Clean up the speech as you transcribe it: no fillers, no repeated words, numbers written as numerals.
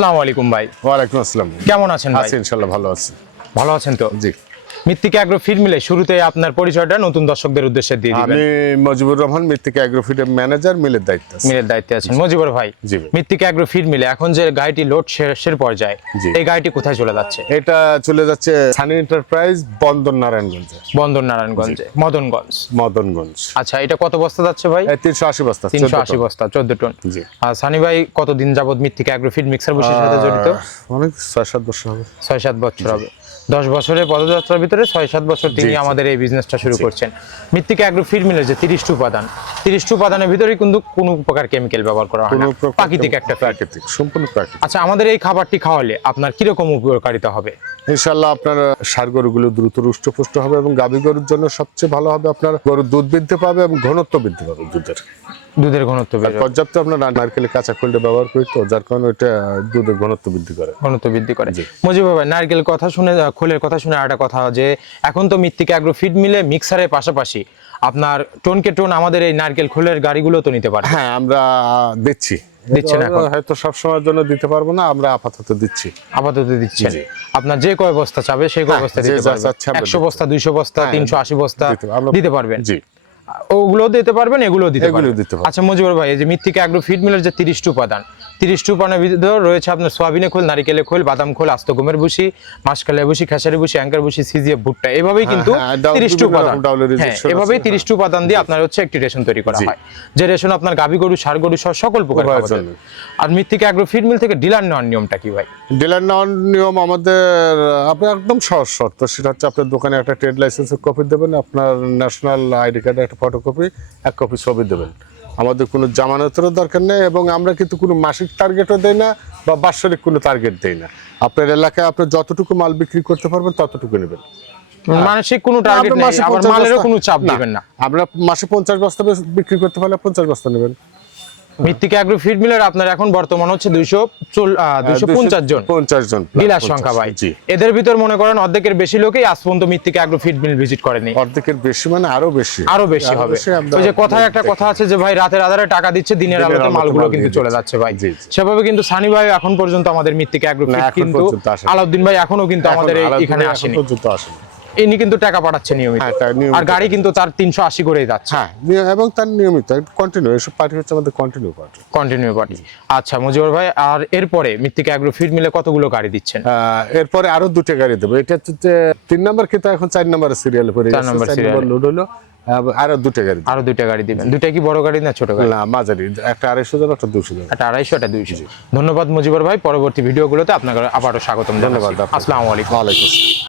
আসসালামু আলাইকুম ভাই। ওয়ালাইকুম আসসালাম। কেমন আছেন ভাই? আছি ইনশাআল্লাহ, ভালো আছি। ভালো আছেন তো? জি। মৃত্তিকা অ্যাগ্রো ফিড মিলে শুরুতে আপনার পরিচয়টা নতুন দর্শকদের উদ্দেশ্যে দিয়ে দিবেন। আমি মজিবুর রহমান, মৃত্তিকা অ্যাগ্রোফিডের ম্যানেজার, মিলের দায়িত্বে আছি। মিলের দায়িত্বে আছেন মজিবর ভাই। জি ভাই। মৃত্তিকা অ্যাগ্রো ফিড মিলে এখন যে গাড়িটি লোড শেষের পর্যায়ে, জি। এই গাড়িটি কোথায় চলে যাচ্ছে? এটা চলে যাচ্ছে সানি এন্টারপ্রাইজ, বন্দর নারায়ণগঞ্জে। বন্দর নারায়ণগঞ্জে, মদনগঞ্জ। মদনগঞ্জ। আচ্ছা, এটা কত বস্তা যাচ্ছে ভাই? 380 বস্তা। 380 বস্তা, 14 টন। জি। আর সানি ভাই কতদিন যাবত মৃত্তিকা অ্যাগ্রো ফিড মিক্সার বসের সাথে জড়িত? অনেক 6-7 বছর হবে। 6-7 বছর হবে। 10 বছরের পদযাত্রার ভিতরে 6-7 বছর তিনি আমাদের এই বিজনেসটা শুরু করছেন। মৃত্তিকা অ্যাগ্রো ফিড মিলের যে 30টি উপাদান, 30টি উপাদানের ভিতরে কিন্তু কোনো প্রকার কেমিক্যাল ব্যবহার করা হয় না, প্রাকৃতিক একটা feed। প্রাকৃতিক, সম্পূর্ণ প্রাকৃতিক। আচ্ছা, আমাদের এই খাবারটি খাওয়ালে আপনার কিরকম উপকারিতা হবে? ইনশাআল্লাহ আপনার ষাঁড় গরুগুলো দ্রুত রুষ্টপুষ্ট হবে এবং গাভী গরুর জন্য সবচেয়ে ভালো হবে, আপনার গরুর দুধ বৃদ্ধি পাবে এবং ঘনত্ব বৃদ্ধি পাবে দুধের ঘনত্ব বেড়ে যাবে। পর্যাপ্ত আপনার নারকেলের কাঁচা খোলটা ব্যবহার করি, তো যার কারণে এটা দুধের ঘনত্ব বৃদ্ধি করে। মুজিব ভাই, নারকেল কথা শুনে, খোলের কথা শুনে আরেকটা কথা, যে এখন তো মৃত্তিকা অ্যাগ্রো ফিড মিলে মিক্সারের পাশাপাশি আপনার টোনকে টোন আমাদের এই নারকেল খোলের গাড়িগুলো তো নিতে পারে। হ্যাঁ, আমরা দিচ্ছি। দিচ্ছেন এখন? হয়তো সব সময়ের জন্য দিতে পারবো না, আমরা আপাতত দিচ্ছি। আপাতত দিচ্ছেন। আপনার যে কয় বস্তা চাবে সেই কয় বস্তা দিতে পারবেন। 100 বস্তা, 200 বস্তা, 380 বস্তা দিতে পারবেন। জি। ওগুলো দিতে পারবেন, এগুলো দিতে পারবেন। দিতে পারবেন। আচ্ছা মুজিবুর ভাই, এই যে মৃত্তিকা অ্যাগ্রো ফিড মিলের যে 30টি উপাদান, 30টি উপাদানের ভিতরে রয়েছে আপনার সয়াবিনের খোল, নারকেলের খোল, বাদাম খোল, আস্ত গমের ভুসি, মাসকলাই ভুসি, খেসারি ভুসি, অ্যাঙ্কার ভুসি, সিজিএফ ভুট্টা, এভাবেই কিন্তু 30টি উপাদান। হ্যাঁ, এভাবেই 30টি উপাদান দিয়ে আপনার হচ্ছে একটি রেশন তৈরি করা হয়, যে রেশন আপনার গাভী গরু, ষাঁড় গরু সহ সকল প্রকার খাবার জন্য। আর মৃত্তিকা অ্যাগ্রো ফিড মিল থেকে ডিলার নেওয়ার নিয়মটা কি ভাই? ডিলার নেওয়ার নিয়ম আমাদের আপনার একদম সহজ শর্ত, সেটা হচ্ছে আপনার দোকানে একটা ট্রেড লাইসেন্সের কপি দেবেন, আপনার ন্যাশনাল আইডি কার্ডের একটা ফটোকপি, 1 কপি ছবি দেবেন। আমাদের কোনো জামানতেরও দরকার নেই এবং আমরা কিন্তু কোনো মাসিক টার্গেটও দেই না বা বাৎসরিক কোনো টার্গেট দেই না। আপনার এলাকায় আপনি যতটুকু মাল বিক্রি করতে পারবেন ততটুকু নেবেন। মানসিক কোনো টার্গেট নেই, আবার মালেরও কোনো চাপ দিবেন না। আমরা মাসে 50 বস্তা বিক্রি করতে পারলে 50 বস্তা নেবেন। মৃত্তিকা অ্যাগ্রো ফিড মিলের আপনার এখন বর্তমান হচ্ছে 250 জন ডিলার সংখ্যা ভাই। এদের ভিতর মনে করেন অর্ধেকের বেশি লোকই আজ পর্যন্ত মৃত্তিকা অ্যাগ্রো ফিড মিল ভিজিট করেনি। অর্ধেকের বেশি মানে আরো বেশি হবে। ওই যে কথায় একটা কথা আছে যে ভাই, রাতের আধারে টাকা দিচ্ছে, দিনের আলোতে মালগুলো কিন্তু চলে যাচ্ছে ভাই। সেভাবে কিন্তু সানি ভাই এখন পর্যন্ত আমাদের মৃত্তিকা অ্যাগ্রো ফিড কিন্তু আলাউদ্দিন ভাই এখনো কিন্তু আমাদের এখানে আসেনি। ইনি কিন্তু টাকা পাঠাচ্ছে নিয়মিত, আর গাড়ি কিন্তু তার 380 করেই যাচ্ছে। হ্যাঁ, এবং তার নিয়মিত কন্টিনিউ, এসব পার্টি হচ্ছে আমাদের কন্টিনিউ পার্টি। আচ্ছা মুজিবুর ভাই, আর এরপরে মৃত্তিকা অ্যাগ্রো ফিড মিলে কতগুলো গাড়ি দিচ্ছেন? এরপরে আরো 2টা গাড়ি দেবো। এটা হচ্ছে 3 নাম্বার, কিন্তু এখন 4 নাম্বারের সিরিয়ালে পড়ে গেছে। 4 নাম্বার লোড হলো, আরো 2টা গাড়ি দিবেন। দুইটা কি বড় গাড়ি না ছোট গাড়ি? না, মাঝারি, একটা 250 জন, একটা 200 জন। একটা 250, একটা 200। ধন্যবাদ মুজিবুর ভাই, পরবর্তী ভিডিওগুলোতে আপনাকে আবারও স্বাগতম। ধন্যবাদ। আসসালামু আলাইকুম। ওয়ালাইকুম আসসালাম।